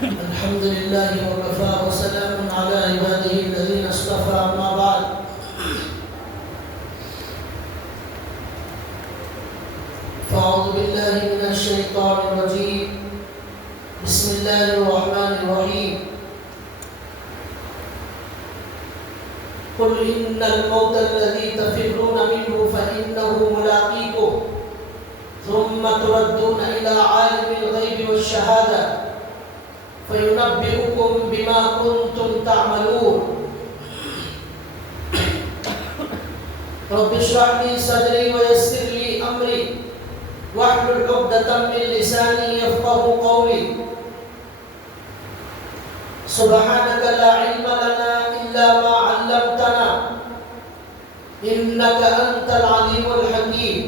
الحمد لله وكفى وسلام على عباده الذين اصطفى أما بعد فأعوذ بالله من الشيطان الرجيم بسم الله الرحمن الرحيم قل إن الموت الذي تفرون منه فإنه ملاقيكم ثم تردون إلى عالم الغيب والشهادة فينبئكم بما كنتم تعملون رب اشرح لي صدري ويسر لي أمري واحلل عقدة من لساني يفقهوا قولي سبحانك لا علم لنا إلا ما علمتنا إنك أنت العليم الحكيم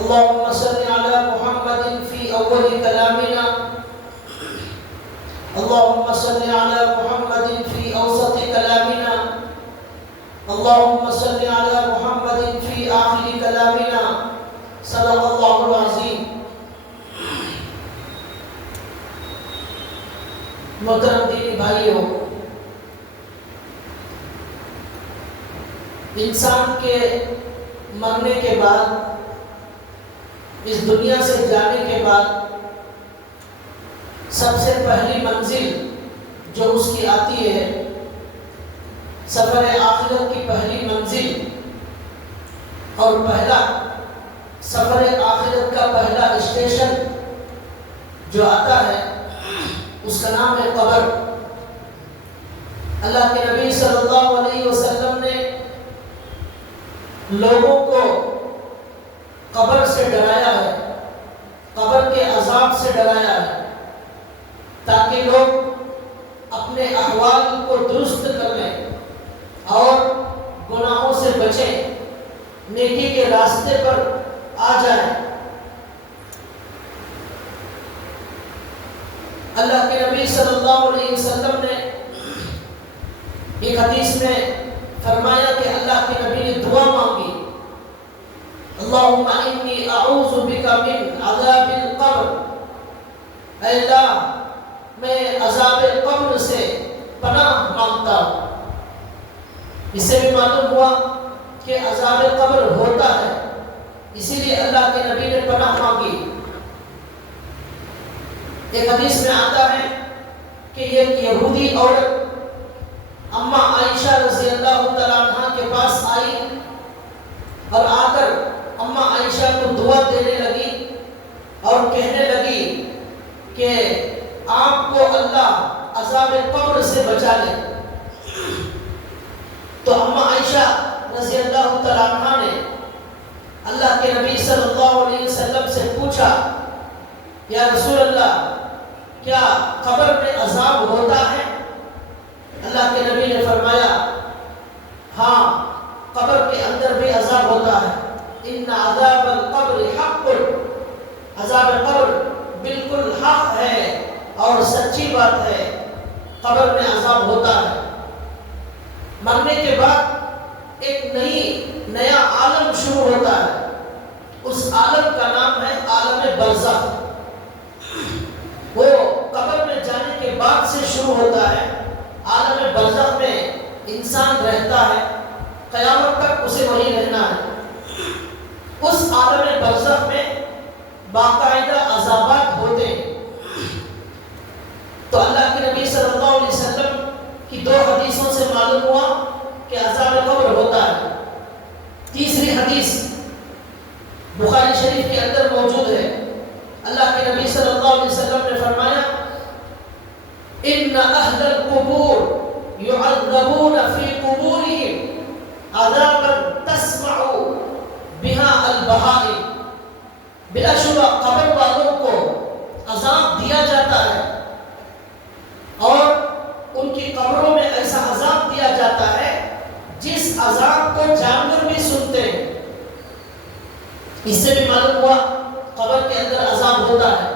اللهم صل على محمد في أول كلامنا اللهم صل على محمد في أوسط كلامنا اللهم صل على محمد في آخر كلامنا صدق الله العظيم محترم دینی بھائیوں، انسان کے مرنے کے بعد، اس دنیا سے جانے کے بعد سب سے پہلی منزل جو اس کی آتی ہے، سفر آخرت کی پہلی منزل اور پہلا سفر آخرت کا پہلا اسٹیشن جو آتا ہے اس کا نام ہے قبر۔ اللہ کے نبی صلی اللہ علیہ وسلم نے لوگوں کو قبر سے ڈرایا ہے، قبر کے عذاب سے ڈرایا ہے، تاکہ لوگ اپنے احوال کو درست کر لیں اور گناہوں سے بچیں، نیکی کے راستے پر آ جائیں۔ اللہ کے نبی صلی اللہ علیہ وسلم نے ایک حدیث میں فرمایا کہ اللہ کے نبی نے دعا مانگی، اللہم انی اعوذ بک من عذاب القبر، اے اللہ میں عذاب قبر سے پناہ مانگتا ہوں۔ اس سے بھی معلوم ہوا کہ عذاب قبر ہوتا ہے، اسی لیے اللہ کے نبی نے پناہ مانگی۔ ایک حدیث میں آتا ہے کہ ایک یہودی عورت اماں عائشہ رضی اللہ تعالیٰ عنہ کے پاس آئی اور آ کر اماں عائشہ کو دعا دینے لگی اور کہنے لگی کہ آپ کو اللہ عذاب قبر سے بچا لے۔ تو اماں عائشہ رضی اللہ تعالیٰ عنہ نے اللہ کے نبی صلی اللہ علیہ وسلم سے پوچھا، یا رسول اللہ کیا قبر میں عذاب ہوتا ہے؟ اللہ کے نبی نے فرمایا، ہاں قبر کے اندر بھی عذاب ہوتا ہے، ان عذاب القبر حق، عذاب قبر بالکل حق ہے اور سچی بات ہے، قبر میں عذاب ہوتا ہے۔ مرنے کے بعد ایک نیا عالم شروع ہوتا ہے، اس عالم کا نام ہے عالم برزخ۔ وہ قبر میں جانے کے بعد سے شروع ہوتا ہے۔ عالم برزخ میں انسان رہتا ہے، قیامت تک اسے وہیں رہنا ہے۔ اس عالم برزخ میں باقاعدہ عذابات ہوتے ہیں۔ تو اللہ کے نبی صلی اللہ علیہ وسلم کی دو حدیثوں سے معلوم ہوا کہ عذاب قبر ہوتا ہے۔ تیسری حدیث بخاری شریف کے اندر موجود ہے، اللہ کے نبی صلی اللہ علیہ وسلم نے فرمایا، ان اہل القبور يعذبون في قبورهم عذابا تسمع بها البهائم، بلا شبہ قبر والوں کو عذاب دیا جاتا ہے اور ان کی قبروں میں ایسا عذاب دیا جاتا ہے جس عذاب کو جانور بھی سنتے ہیں۔ اس سے بھی معلوم ہوا قبر کے اندر عذاب ہوتا ہے۔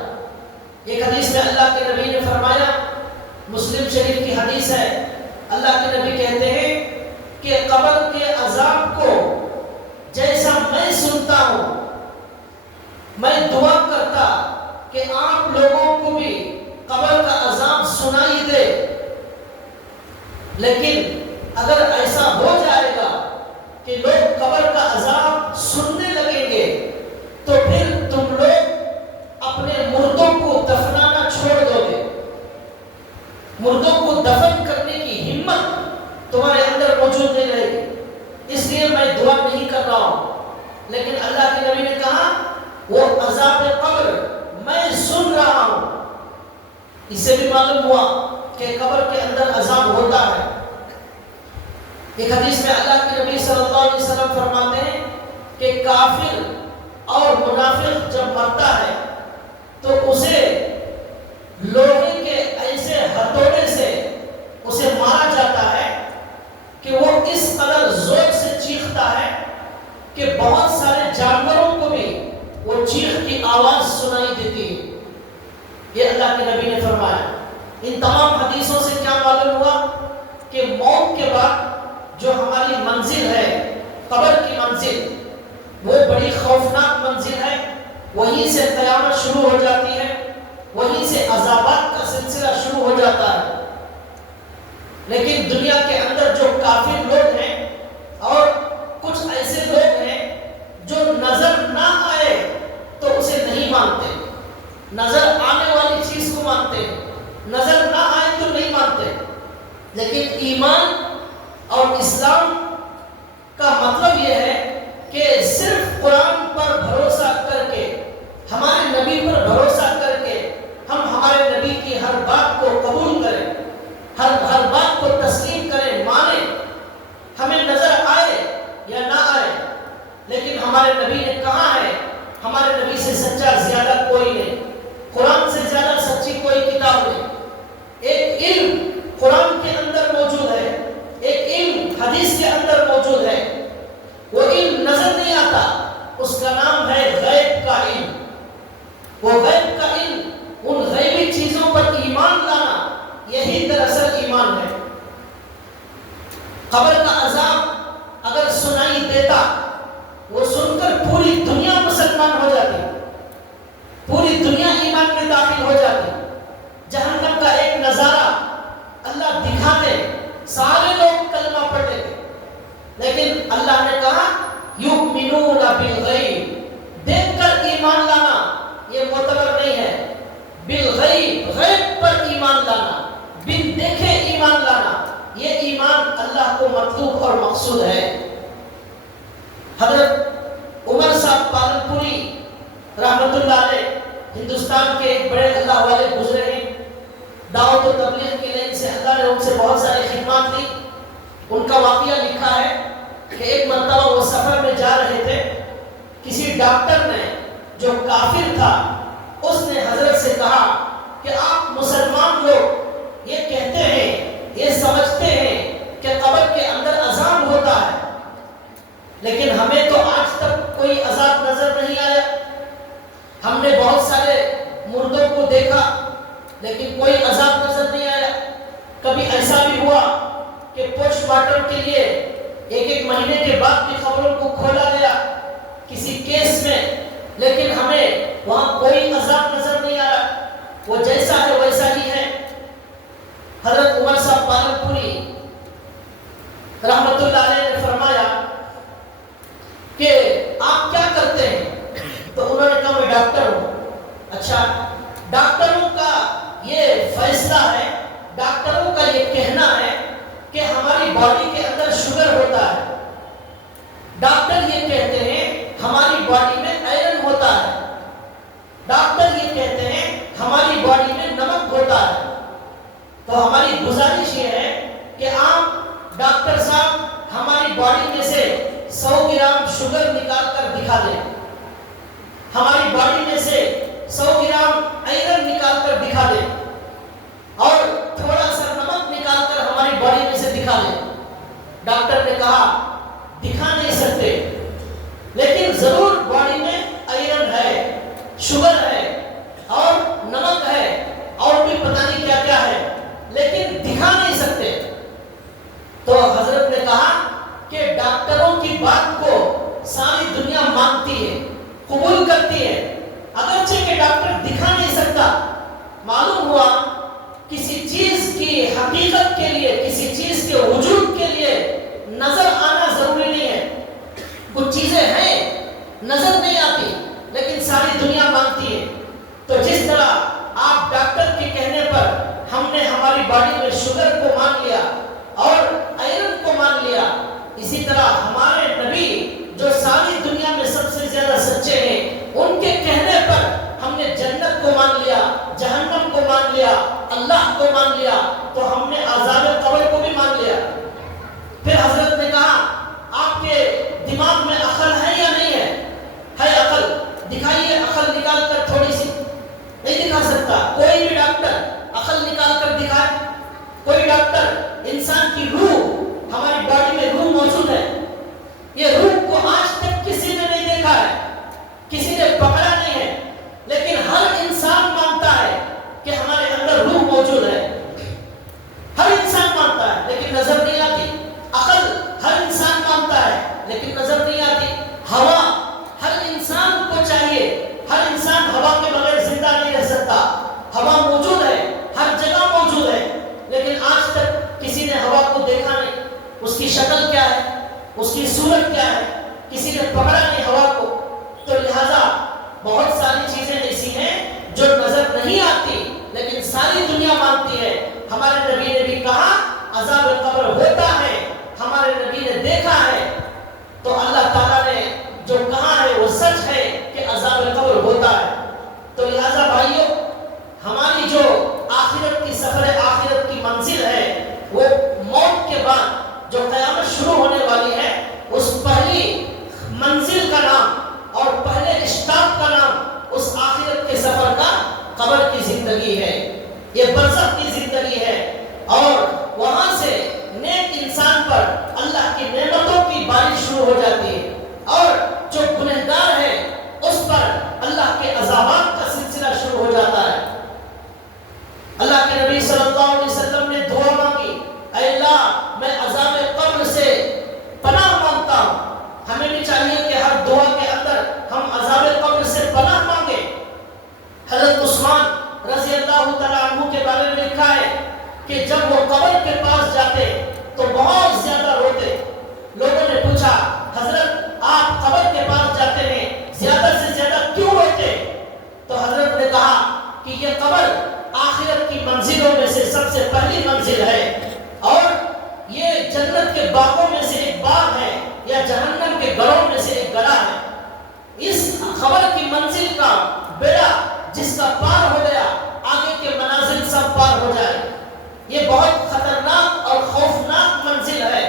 ایک حدیث میں اللہ کے نبی نے فرمایا، مسلم شریف کی حدیث ہے، اللہ کے نبی کہتے ہیں کہ قبر کے عذاب کو جیسا میں سنتا ہوں، میں دعا کرتا کہ آپ لوگوں کو بھی قبر کا عذاب سنائی دے، لیکن اگر ایسا ہو جائے گا کہ لوگ قبر کا عذاب سننے لگیں گے تو پھر تم لوگ اپنے مردوں کو دفنانا چھوڑ دو گے، مردوں کو دفن کرنے کی ہمت تمہارے اندر موجود نہیں رہے گی۔ اس لیے میں دعا نہیں کر رہا ہوں، لیکن اللہ کے نبی نے کہا وہ عذاب قبر میں سن رہا ہوں۔ اس سے بھی معلوم ہوا کہ قبر کے اندر عذاب ہوتا ہے۔ ایک حدیث میں اللہ کے نبی صلی اللہ علیہ وسلم فرماتے ہیں کہ کافر اور منافق جب مرتا ہے تو اسے لوہے کے ایسے ہتھوڑے سے اسے مارا جاتا ہے کہ وہ اس قدر زور سے چیختا ہے کہ بہت سارے جانوروں کو بھی وہ چیخ کی آواز سنائی دیتی ہے۔ یہ اللہ کے نبی نے فرمایا۔ ان تمام حدیثوں سے کیا معلوم ہوا کہ موت کے بعد جو ہماری منزل ہے، قبر کی منزل، وہ بڑی خوفناک منزل ہے۔ وہیں سے قیامت شروع ہو جاتی ہے، وہیں سے عذابات کا سلسلہ شروع ہو جاتا ہے۔ لیکن دنیا کے اندر جو کافر لوگ ہیں اور کچھ ایسے لوگ ہیں جو نظر نہ آئے تو اسے نہیں مانتے، نظر آنے والی چیز کو مانتے ہیں، نظر نہ آئے تو نہیں مانتے۔ لیکن ایمان اور اسلام کا مطلب یہ ہے کہ صرف قرآن پر بھروسہ کر کے، ہمارے نبی پر بھروسہ کر کے ہم ہمارے نبی کی ہر بات کو قبول کریں، ہر بات کو تسلیم کریں، مانیں، ہمیں نظر آئے یا نہ آئے۔ لیکن ہمارے نبی نے کہا ہے، ہمارے نبی سے سچا زیادہ کوئی نہیں، قرآن سے زیادہ سچی کوئی کتاب نہیں۔ ایک علم قرآن کے اندر موجود ہے، ایک علم حدیث کے اندر موجود ہے، وہ علم نظر نہیں آتا، اس کا نام ہے غیب کا علم۔ وہ غیب کا علم، ان غیبی چیزوں پر ایمان لانا، یہی دراصل ایمان ہے۔ قبر کا عذاب اگر سنائی دیتا، وہ سن کر پوری دنیا مسلمان ہو جاتی، پوری دنیا ایمان میں داخل ہو جاتی۔ جہنم کا ایک نظارہ اللہ دکھا دے، سارے لوگ کلمہ پڑھ لیتے، لیکن اللہ نے کہا یؤمنون بالغیب، دیکھ کر ایمان لانا یہ معتبر نہیں ہے۔ بالغیب، غیب پر ایمان لانا، بن دیکھے ایمان لانا، یہ ایمان اللہ کو مطلوب اور مقصود ہے۔ حضرت عمر صاحب پالنپوری رحمت اللہ علیہ ہندوستان کے ایک بڑے اللہ والے گزرے ہیں۔ دعوت و تبلیغ کی لائن سے اللہ نے ان سے بہت ساری خدمات دی۔ ان کا واقعہ لکھا ہے کہ ایک مرتبہ وہ سفر میں جا رہے تھے، کسی ڈاکٹر نے جو کافر تھا اس نے حضرت سے کہا کہ آپ مسلمان لوگ یہ کہتے ہیں، یہ سمجھتے ہیں کہ قبر کے اندر عذاب ہوتا ہے، لیکن ہمیں تو آج تک کوئی عذاب نظر نہیں آیا۔ ہم نے بہت سارے مردوں کو دیکھا لیکن کوئی عذاب نظر نہیں آیا۔ کبھی ایسا بھی ہوا کہ پوسٹ مارٹم کے لیے ایک مہینے کے بعد بھی خبروں کو کھولا گیا کسی کیس میں، لیکن ہمیں وہاں کوئی عذاب نظر نہیں آ رہا، وہ جیسا ہے ویسا ہی ہے۔ حضرت عمر صاحب پالنپوری رحمت اللہ علیہ نے فرمایا کہ آپ کیا کرتے ہیں؟ تو انہوں نے کہا میں ڈاکٹر ہوں۔ اچھا، ڈاکٹروں کا یہ فیصلہ ہے، ڈاکٹروں کا یہ کہنا ہے کہ ہماری باڈی کے اندر شوگر ہوتا ہے، ڈاکٹر یہ کہتے ہیں ہماری باڈی میں آئرن ہوتا ہے، ڈاکٹر یہ کہتے ہیں ہماری باڈی میں نمک ہوتا ہے۔ تو ہماری گزارش یہ ہے کہ آپ ڈاکٹر صاحب ہماری باڈی میں سے 100 گرام شوگر نکال کر دکھا دیں، ہماری باڈی میں سے 100 گرام آئرن نکال کر دکھا دیں، اور تھوڑا سا نمک نکال کر ہماری باڈی میں سے دکھا دیں۔ ڈاکٹر نے کہا دکھا نہیں سکتے، لیکن ضرور باڈی میں آئرن ہے، شوگر ہے اور نمک ہے اور بھی پتہ نہیں کیا کیا ہے، لیکن دکھا نہیں سکتے۔ تو حضرت نے کہا کہ ڈاکٹروں کی بات کو ساری دنیا مانتی ہے، قبول کرتی ہے، اگرچہ کہ ڈاکٹر دکھا نہیں سکتا، معلوم ہوا کسی چیز کی حقیقت کے لیے، کسی چیز کے وجود کے لیے نظر آنا ضروری نہیں ہے. کچھ چیزیں ہیں نظر نہیں آتی لیکن ساری دنیا مانتی ہے. تو جس طرح آپ ڈاکٹر کے کہنے پر ہم نے ہماری باڈی میں شوگر کو مان لیا اور آئرن کو مان لیا، اسی طرح ہمارے نبی جو ساری دنیا میں سب سے زیادہ سچے ہیں، ان کے کہنے پر ہم نے جنت کو مان لیا، جہنم کو مان لیا، اللہ کو مان لیا، تو ہم نے عذاب قبر کو بھی مان لیا. پھر حضرت نے کہا آپ کے دماغ میں عقل ہے یا نہیں ہے؟ ہے عقل، دکھائیے عقل نکال کر تھوڑی سی. نہیں دکھا سکتا کوئی بھی ڈاکٹر عقل نکال کر دکھائے. کوئی ڈاکٹر انسان کی روح، ہماری باڈی میں روح موجود ہے، یہ روح کو آج تک کسی نے نہیں دیکھا ہے، کسی نے پکڑا نہیں ہے، لیکن ہر انسان مانتا ہے کہ ہمارے اندر روح موجود ہے. ہر انسان مانتا ہے لیکن نظر نہیں آتی. عقل ہر انسان مانتا ہے لیکن نظر نہیں آتی. ہوا ہر انسان کو چاہیے، ہر انسان ہوا کے بغیر زندہ نہیں رہ سکتا. ہوا موجود ہے، ہر جگہ موجود ہے، لیکن آج تک کسی نے ہوا کو دیکھا نہیں. اس کی شکل کیا ہے، اس کی صورت کیا ہے، کسی نے پکڑا نہیں ہوا کو. تو لہذا بہت ساری چیزیں ایسی ہیں جو نظر نہیں آتی لیکن ساری دنیا مانتی ہے. ہمارے نبی نے بھی کہا عذاب قبر ہوتا ہے، ہمارے نبی نے دیکھا ہے. تو اللہ تعالیٰ نے جو کہا ہے وہ سچ ہے کہ عذاب قبر ہوتا ہے. تو لہذا بھائیوں، ہماری جو آخرت کی سفر آخرت کی منزل ہے، وہ موت کے بعد جو قیامت شروع ہونے والی ہے، اس پہلی منزل کا نام اور پہلے اسٹاپ کا نام اس آخرت کے سفر کا قبر کی زندگی ہے. یہ برزخ کی زندگی ہے، اور وہاں سے نیک انسان پر اللہ کی نعمتوں کی بارش شروع ہو جاتی ہے، اور جو گنہگار ہے اس پر اللہ کے عذابات کا سلسلہ شروع ہو جاتا ہے. اللہ کے نبی صلی اللہ علیہ وسلم نے دعا مانگی، اے اللہ میں عذاب قبر سے پناہ مانگتا ہوں. ہمیں بھی چاہیے کہ ہر دعا کے اندر ہم عذاب قبر سے پناہ مانگیں. حضرت عثمان رضی اللہ تعالیٰ عنہ کے بارے میں لکھا ہے کہ جب وہ قبر کے پاس جاتے تو بہت زیادہ روتے. لوگوں نے پوچھا حضرت آپ قبر کے پاس جاتے ہیں، زیادہ سے زیادہ کیوں روتے؟ تو حضرت نے کہا کہ یہ قبر آخرت کی منزلوں میں سے سب سے پہلی منزل ہے، اور یہ جنت کے باغوں میں سے ایک باغ ہے یا جہنم کے گڑھوں میں سے ایک گڑھا ہے. اس قبر کی منزل کا بیڑا جس کا پار ہو گیا، آگے کے منازل سب پار ہو جائے. یہ بہت خطرناک اور خوفناک منزل ہے،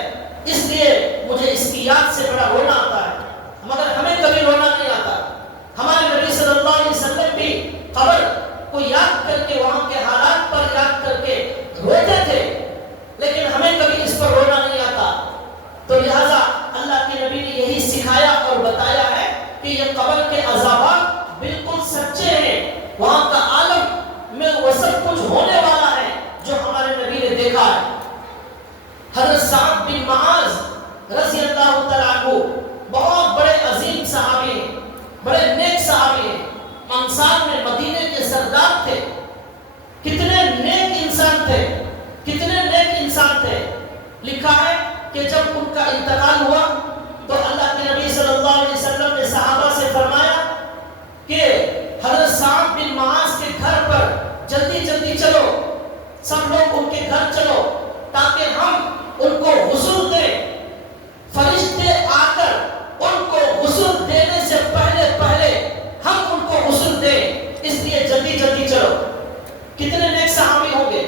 اس لیے مجھے اس کی یاد سے بڑا رونا آتا ہے، مگر ہمیں کبھی رونا نہیں آتا. ہمارے نبی صلی اللہ علیہ وسلم بھی قبر کو یاد کر کے، وہاں کے حالات پر یاد کر کے روتے تھے، لیکن ہمیں کبھی اس پر رونا نہیں آتا. تو لہذا اللہ کے نبی نے یہی سکھایا اور بتایا ہے کہ یہ قبر کے عذابات بالکل سچے ہیں. وہاں کا عالم میں وہ سب کچھ ہونے والا ہے جو ہمارے نبی نے دیکھا ہے. حضرت سعد بن معاذ رضی اللہ تعالیٰ عنہ بہت بڑے عظیم صحابی ہیں، بڑے نیک صحابی ہیں. انصار میں مدینے کے سردار تھے. کتنے نیک انسان تھے، کتنے نیک انسان تھے. لکھا ہے کہ جب ان کا انتقال ہوا تو اللہ کے نبی صلی اللہ علیہ وسلم نے صحابہ سے فرمایا کہ حضرت سعد بن معاذ کے گھر پر جلدی جلدی چلو، سب لوگ ان کے گھر چلو تاکہ ہم ان کو غسل دیں. فرشتے آ کر ان کو غسل دینے سے پہلے پہلے ہم ان کو غسل دیں، اس لیے جلدی جلدی چلو. کتنے نیک صحابی ہوں گے.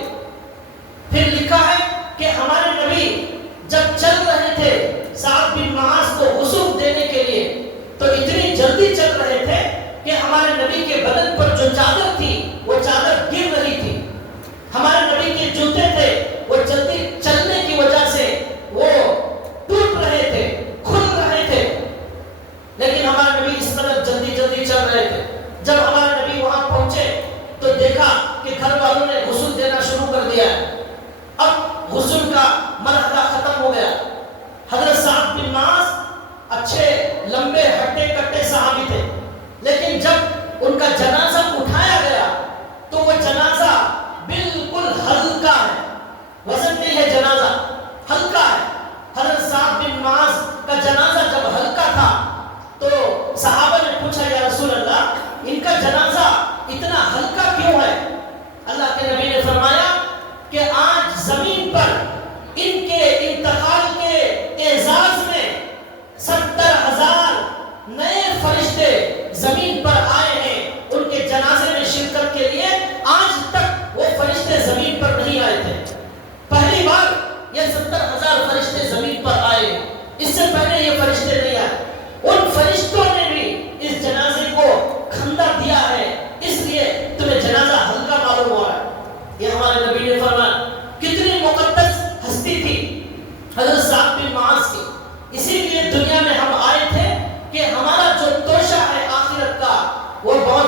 پھر لکھا ہے کہ ہمارے نبی جب چل رہے تھے سعد بن معاذ کو غسل دینے کے لیے، تو اتنی جلدی چل رہے تھے کہ ہمارے نبی کے بدن پر جو چادر تھی وہ چادر گر رہی تھی. ہمارے نبی کے جوتے تھے وہ جلدی چلنے کی وجہ سے وہ ٹوٹ رہے تھے، کھل رہے تھے، لیکن ہمارے نبی اس طرح جلدی جلدی چل رہے تھے. جب ہمارے نبی وہاں پہنچے تو دیکھا کہ گھر والوں نے غسل دینا شروع کر دیا ہے. اب غسل کا مرحلہ ختم ہو گیا. حضرت سعد بن معاذ اچھے لمبے ہٹے کٹے صحابی تھے، لیکن جب ان کا جنازہ اٹھایا گیا تو وہ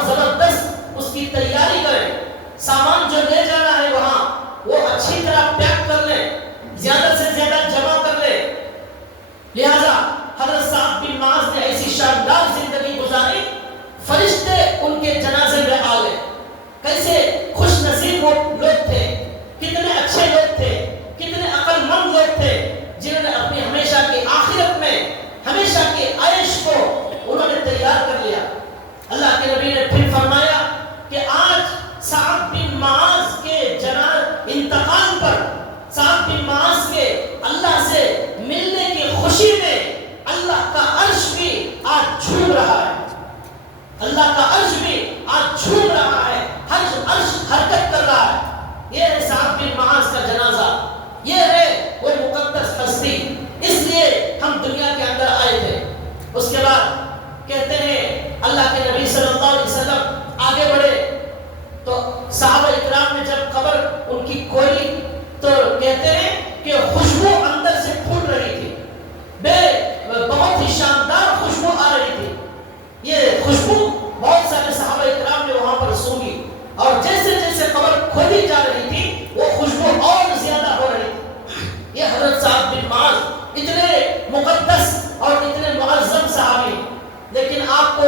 زبردست اس کی تیاری کریں، سامان جو لے جانا ہے وہاں وہ اچھی طرح پیک کر لیں، زیادہ سے زیادہ جمع کر لیں۔ لہذا حضرت صاحب بن معاذ نے ایسی شاندار زندگی گزاری، فرشتے ان کے جنازے میں آ گئے۔ کیسے خوش نصیب وہ لوگ تھے، کتنے اچھے لوگ تھے، کتنے عقل مند لوگ تھے، جنہوں نے اپنی ہمیشہ کی آخرت میں ہمیشہ کے عیش کو انہوں نے تیار کر لیا۔ اللہ کے نبی نے پھر فرمایا کہ آج صاحب بن معاذ کے انتقال پر، صاحب بن معاذ کے اللہ سے ملنے کی خوشی میں اللہ کا عرش بھی آج جھوم رہا ہے، اللہ کا عرش بھی آج جھوم رہا ہے، عرش حرکت کر رہا ہے۔ یہ ہے صاحب بن معاذ کا جنازہ، یہ ہے وہ مقدس ہستی، اس لیے ہم دنیا کے اندر آئے تھے۔ اس کے بعد کہتے ہیں اللہ کے نبی صلی اللہ علیہ وسلم آگے بڑھے تو صحابہ اکرام نے جب قبر ان کی کھولی تو کہتے ہیں کہ خوشبو اندر سے پھوٹ رہی تھی، بہت ہی شاندار خوشبو آ رہی تھی۔ یہ خوشبو بہت سارے صحابہ اکرام نے وہاں پر سونگھی، اور جیسے جیسے قبر کھولی جا رہی تھی وہ خوشبو اور زیادہ ہو رہی تھی۔ یہ حضرت صاحب بن معاذ اتنے مقدس اور اتنے معظم صحابی، لیکن آپ کو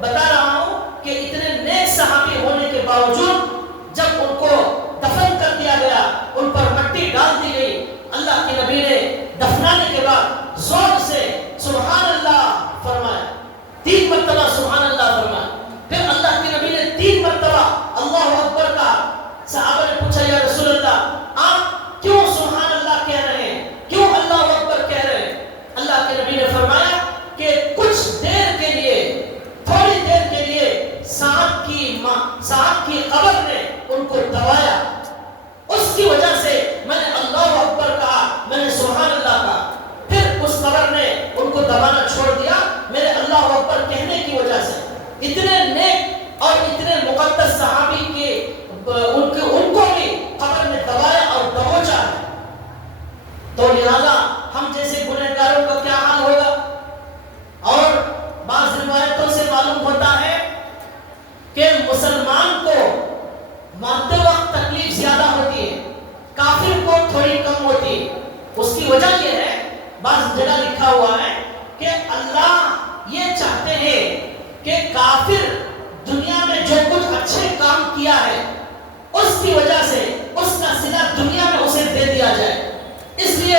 بتا رہا ہوں کہ اتنے نیک صحابی ہونے کے باوجود جب ان کو دفن کر دیا گیا، ان پر مٹی ڈال دی گئی، اللہ کے نبی نے دفنانے کے بعد زور سے سبحان اللہ فرمایا، 3 مرتبہ سبحان اللہ فرمایا۔ پھر اللہ کے نبی نے 3 مرتبہ اللہ اکبر کہا۔ صحابہ نے پوچھا یا رسول اللہ آپ کیوں سبحان اللہ کہہ رہے ہیں، کیوں اللہ اکبر کہہ رہے ہیں؟ اللہ کے نبی نے فرمایا کہ کچھ دیر کے لیے، تھوڑی دیر کے لیے صاحب کی قبر نے ان کو دبایا، اس کی وجہ سے میں نے اللہ اکبر کہا، میں نے سبحان اللہ کہا، پھر اس قبر نے ان کو دبانا چھوڑ دیا میرے اللہ اکبر کہنے کی وجہ سے۔ اتنے نیک اور اتنے مقدس صحابی کے ان کو بھی قبر نے دبایا اور دبوچا ہے، تو لہذا ہم جیسے گنہگاروں کا کیا حال ہوگا؟ اور بعض روایتوں سے معلوم ہوتا ہے کہ مسلمان کو مرتے وقت تکلیف زیادہ ہوتی ہے، کافر کو تھوڑی کم ہوتی ہے۔ اس کی وجہ یہ ہے، بعض جگہ لکھا ہوا ہے کہ اللہ یہ چاہتے ہیں کہ کافر دنیا میں جو کچھ اچھے کام کیا ہے اس کی وجہ سے اس کا صلہ دنیا میں اسے دے دیا جائے، اس لیے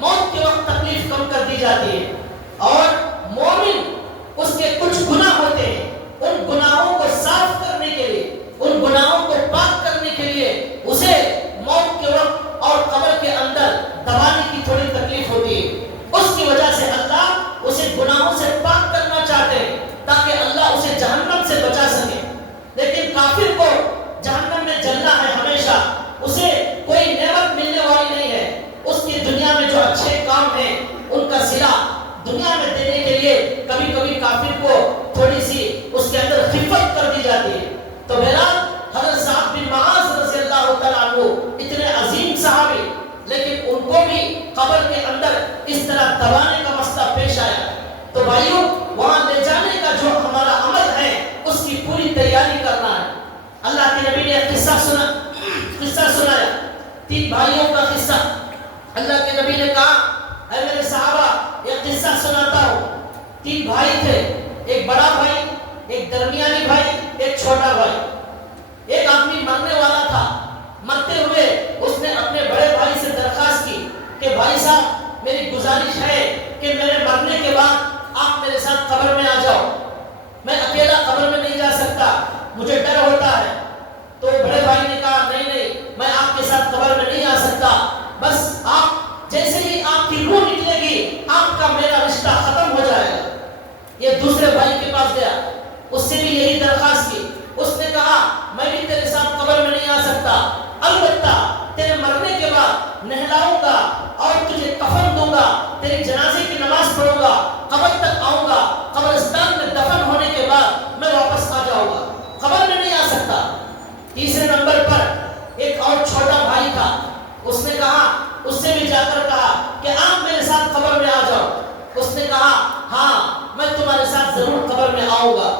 موت کے وقت تکلیف کم کر دی جاتی ہے۔ اور مومن اس کے کچھ گناہ ہوتے ہیں، ان گناہوں کو صاف کرنے کے لیے، ان گناہوں کو پاک کرنے کے لیے اسے موت کے وقت اور قبر کے اندر دبانے کی تھوڑی تکلیف ہوتی ہے۔ اس کی وجہ سے اللہ اسے گناہوں سے پاک کرنا چاہتے ہیں تاکہ اللہ اسے جہنم سے بچا سکے۔ لیکن کافر کو جہنم میں جلنا ہے ہمیشہ، اسے کوئی نعمت ملنے والی نہیں ہے۔ اس کی دنیا میں جو اچھے کام ہیں ان کا صلہ دنیا میں دینے کے لیے کبھی کبھی کافر کو تھوڑی سی اس کے اندر خفت کر دی جاتی ہے۔ تو بہرحال حضرت صاحب بن معاذ رضی اللہ تعالیٰ عنہ اتنے عظیم صحابی، لیکن ان کو بھی قبر کے اندر اس طرح دبانے کا مسئلہ پیش آیا۔ تو بھائیوں وہاں لے جانے کا جو ہمارا عمل ہے اس کی پوری تیاری کرنا ہے۔ اللہ کے نبی نے ایک قصہ سنایا، 3 بھائیوں کا قصہ۔ اللہ کے نبی نے کہا اے میرے صحابہ ایک قصہ سناتا ہوں۔ 3 بھائی تھے، ایک بڑا بھائی، ایک درمیانی بھائی، ایک چھوٹا بھائی۔ ایک آدمی مرنے والا تھا، مرتے ہوئے اس نے اپنے بڑے بھائی سے درخواست کی کہ بھائی صاحب میری گزارش ہے کہ میرے مرنے کے بعد آپ میرے ساتھ قبر میں آ جاؤ، میں اکیلا قبر میں نہیں جا سکتا، مجھے ڈر ہوتا ہے۔ تو بڑے بھائی نے کہا نہیں میں آپ کے ساتھ قبر میں نہیں آ سکتا، بس آپ جیسے ہی آپ کی روح نکلے گی آپ کا میرا رشتہ ختم ہو جائے گا۔ یہ دوسرے بھائی کے پاس گیا، اس سے بھی یہی درخواست کی۔ اس نے کہا میں بھی تیرے ساتھ قبر میں نہیں آ سکتا، البتہ تیرے مرنے کے بعد نہلاؤں گا اور تجھے کفن دوں گا، تیری جنازے کی نماز پڑھوں گا، قبر تک آؤں گا، قبرستان میں دفن ہونے کے بعد میں واپس آ جاؤں گا، قبر میں نہیں آ سکتا۔ تیسرے نمبر پر ایک اور چھوٹا بھائی تھا، اس نے کہا، اس سے بھی جا کر کہا کہ آپ میرے ساتھ قبر میں آ جاؤ۔ اس نے کہا ہاں میں تمہارے ساتھ ضرور قبر میں آؤں گا،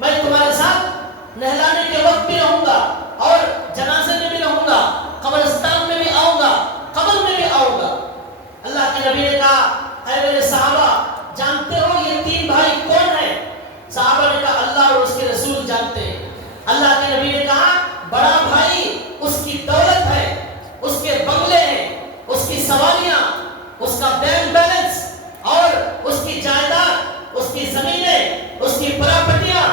میں تمہارے ساتھ نہلانے کے وقت بھی رہوں گا اور جنازے میں بھی رہوں گا، قبرستان میں بھی آؤں گا، قبر میں بھی آؤں گا۔ اللہ کے نبی نے کہا اے میرے صحابہ جانتے ہو یہ تین بھائی کون ہیں؟ صحابہ نے کہا اللہ اور اس کے رسول جانتے ہیں۔ اللہ کے نبی نے کہا بڑا بھائی اس کی دولت ہے، اس کے بنگلے ہیں، اس کی سواریاں، اس کا بینک بیلنس اور اس کی جائیداد، اس کی زمینیں، اس کی پراپرٹیاں،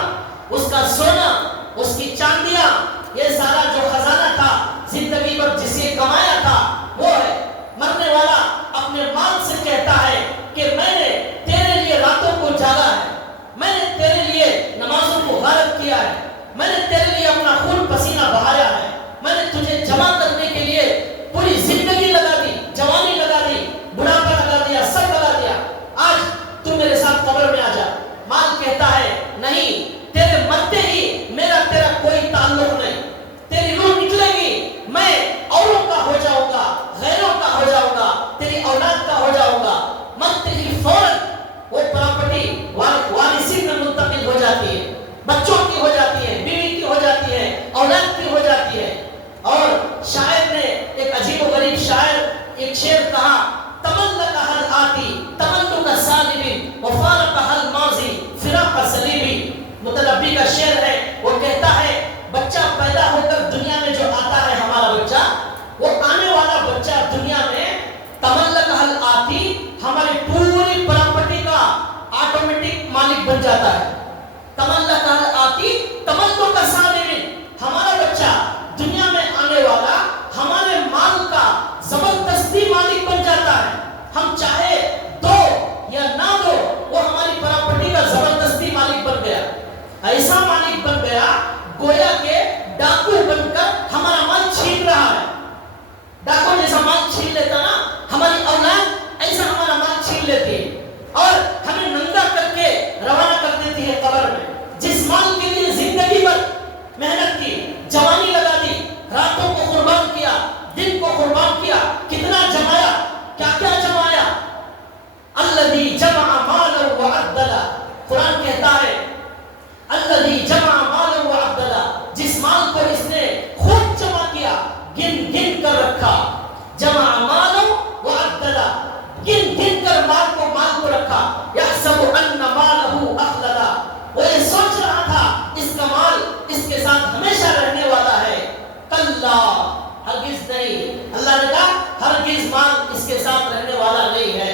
اس کا سونا، اس کی چاندیاں، یہ سارا جو خزانہ تھا زندگی پر جسے کمایا تھا وہ ہے۔ مرنے والا اپنے مال سے کہتا ہے کہ میں نے تیرے لیے راتوں کو جاگا ہے، میں نے تیرے لیے نمازوں کو غارت کیا ہے، میں نے تیرے لیے اپنا خون پسینہ بہایا ہے، میں نے تجھے جمع کرنے کے لیے پوری زندگی لگا دی، جوانی لگا دی، بڑھاپا لگا دیا، سب لگا دیا، آج تو میرے ساتھ قبر میں آ جا۔ مال کہتا ہے نہیں، تیرے مرتے ہی میرا تیرا کوئی تعلق نہیں، تیری روح نکلے گی، میں اوروں کا ہو جاؤں گا، غیروں کا ہو جاؤں گا، تیری اولاد کا ہو جاؤں گا۔ مرتے ہی فوراً وہ پراپرٹی وارثین میں منتقل ہو جاتی ہے، بچوں کی ہو جاتی ہے، بیوی کی ہو جاتی ہے، اولاد کی ہو جاتی ہے۔ اور شاعر نے ایک عجیب و غریب شاعر ایک شعر کہا تملک حل آتی تملک سالب وفارق حل ماضی فراق سلیبی۔ متنبی کا شعر ہے، وہ کہتا ہے بچہ پیدا ہو کر دنیا میں جو آتا ہے ہمارا بچہ، وہ آنے والا بچہ دنیا میں تملک حل آتی ہماری پوری پراپرٹی کا آٹومیٹک مالک بن جاتا ہے۔ تملک حل آتی تملک سالب، ہمارا بچہ دنیا میں آنے والا ہمارے مال کا زبردستی مالک بن جاتا ہے۔ ہم چاہے دو یا نہ دو، وہ ہماری پراپرٹی کا زبردستی مالک بن گیا، ایسا مالک بن گیا گویا کہ ڈاکو بن کر ہمارا مال چھین رہا ہے۔ ڈاکو جیسا مال چھین لیتا نا، ہماری اولاد ایسا ہمارا مال چھین لیتی ہے اور ہمیں ننگا کر کے روانہ کر دیتی ہے قبر میں۔ جس مال کے لیے زندگی بھر محنت کی، جوانی لگا دی، راتوں کو قربان کیا، دن کو قربان کیا، کتنا جمایا، کیا کیا جمایا۔ الذی جمع مالا وعددا، قرآن کہتا ہے الذی جمع مالا وعددا، جس مال کو اس نے خوب جمع کیا، گن گن کر رکھا، جمع مالا وعددا، گن گن کر مال کو رکھا، یحسب ان مالہ اخلدا، وہ یہ سوچ رہا تھا اس کا مال اس کے ساتھ ہمیشہ رہنے والا ہے۔ کلا، ہرگز نہیں، اللہ نے کہا ہرگز مال اس کے ساتھ رہنے والا نہیں ہے۔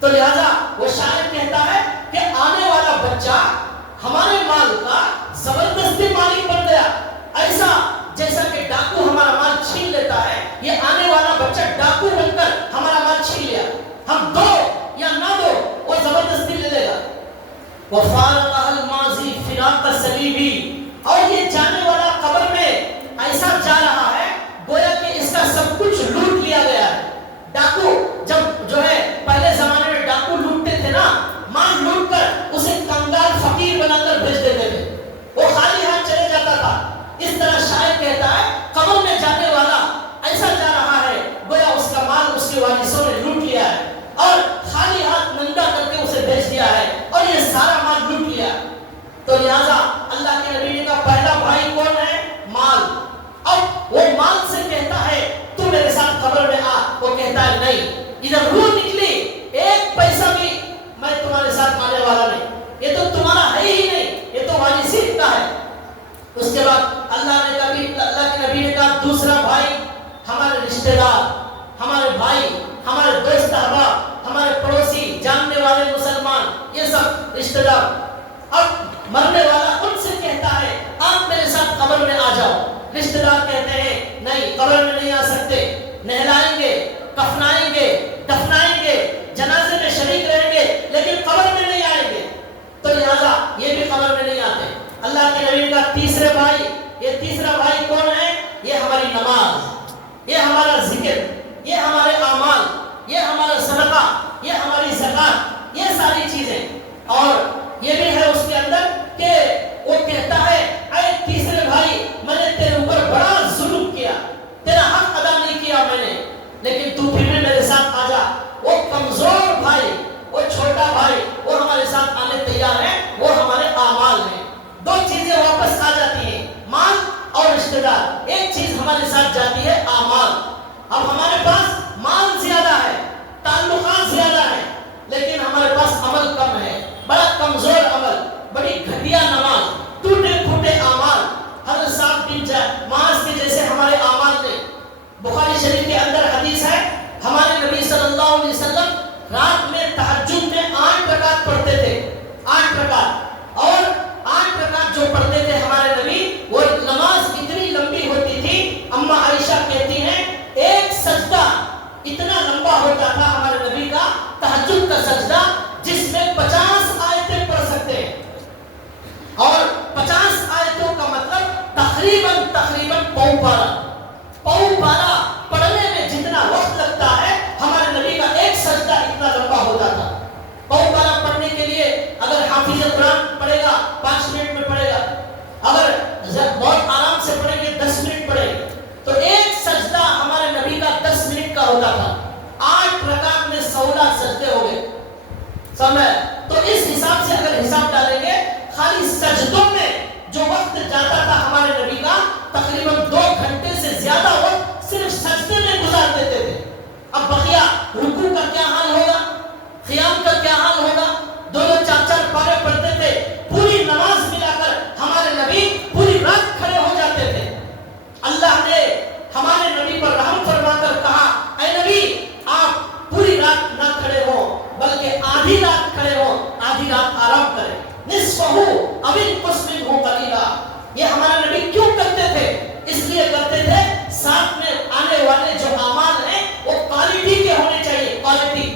تو لہذا وہ شاعر کہتا ہے کہ آنے والا بچہ ہمارے مال کا زبردستی مالک بن گیا، ایسا جیسا کہ ڈاکو ہمارا مال چھین لیتا ہے، یہ آنے والا بچہ ڈاکو بن کر ہمارا مال چھین لیا۔ ہم دو یا نہ دو، وہ زبردستی لے لے گا۔ وفارق الماضی فراق سلیبی، اور یہ جانے والا قبر میں ایسا جا رہا ہے گویا کہ اس کا سب کچھ لوٹ لیا گیا ہے۔ ڈاکو جب جو ہے پہلے زمانے میں ڈاکو لوٹتے تھے نا، مال لوٹ کر اسے کنگال فقیر بنا کر بھیج دیتے تھے، وہ خالی ہاتھ چلے جاتا تھا۔ اس طرح شاعر کہتا ہے قبر میں جانے والا ایسا جا رہا ہے گویا اس کا مال اس کے وارثوں نے لوٹ لیا ہے اور خالی ہاتھ ننگا کر کے اسے بھیج دیا ہے اور یہ سارا مال لوٹ لیا۔ تو لہذا اللہ کے نبی نے کہا پہلا بھائی کون ہے؟ مال۔ اب وہ مال سے کہتا ہے تو میرے ساتھ قبر میں آ، وہ کہتا ہے نہیں، ادھر روح نکلی، ایک پیسہ بھی میں تمہارے ساتھ آنے والا نہیں، یہ تو تمہارا ہے ہی نہیں، یہ تو وارثین کا ہے۔ اس کے بعد اللہ کے نبی نے کہا دوسرا بھائی، ہمارے رشتہ دار، ہمارے بھائی، ہمارے دوست احباب، ہمارے پڑوسی، جاننے والے مسلمان، یہ سب رشتہ دار۔ اب مرنے والا ان سے کہتا ہے آپ میرے ساتھ قبر میں آ جاؤ۔ رشتہ دار کہتے ہیں نہیں، قبر میں نہیں آ سکتے، نہلائیں گے، کفنائیں گے، دفنائیں گے، جنازے میں شریک رہیں گے، لیکن قبر میں نہیں آئیں گے۔ تو لہذا یہ بھی قبر میں نہیں آتے۔ اللہ کے نبی کا تیسرے بھائی، یہ تیسرا بھائی کون ہے؟ یہ ہماری نماز، یہ ہمارا ذکر، یہ ہمارے اعمال، یہ ہمارا صدقہ، یہ ہماری زکات، یہ ساری چیزیں۔ اور یہ بھی ہے اس کے اندر کہ وہ کہتا ہے اے تیسرے بھائی، میں نے تیرے اوپر بڑا ظلم کیا، تیرا حق ادا نہیں کیا میں نے، لیکن تو پھر بھی میرے ساتھ آ جا۔ وہ کمزور بھائی، وہ چھوٹا بھائی، وہ ہمارے ساتھ آنے تیار ہے، وہ ہمارے اعمال ہیں۔ دو چیزیں واپس آ جاتی ہیں، تقریباً پاؤ پارا پڑھنے میں جتنا وقت لگتا ہے ہمارے نبی کا ایک سجدہ اتنا لمبا ہوتا تھا. پاؤ پارا پڑھنے کے لیے اگر حافظ قرآن پڑھے گا 5 منٹ میں پڑھے گا, اگر بہت آرام سے پڑھیں گے 10 منٹ پڑھے گا. تو ایک سجدہ ہمارے نبی کا 10 منٹ کا ہوتا تھا. 8 رکعت میں 16 سجدے ہو گئے. سمجھ؟ تو اس حساب سے اگر حساب ڈالیں گے خالی سجدوں میں جو وقت جاتا تھا ہمارے نبی کا تقریباً 2 گھنٹے سے زیادہ وقت صرف سجدے میں گزار دیتے تھے. اب بقیہ رکوع کا کیا حال ہوگا, قیام کا کیا حال ہوگا. دونوں 4 پارے پڑھتے تھے. پوری نماز ملا کر ہمارے نبی پوری رات کھڑے ہو جاتے تھے. اللہ نے ہمارے نبی پر رحم فرما کر کہا, اے نبی آپ پوری رات نہ کھڑے ہو بلکہ آدھی رات کھڑے ہو, آدھی رات آرام کریں. نصفہ او انقص منہ قلیلا. یہ ہمارے نبی کیوں کرتے تھے؟ اس لیے کرتے تھے ساتھ میں آنے والے جو اعمال ہیں وہ کوالٹی کے ہونے چاہیے. کوالٹی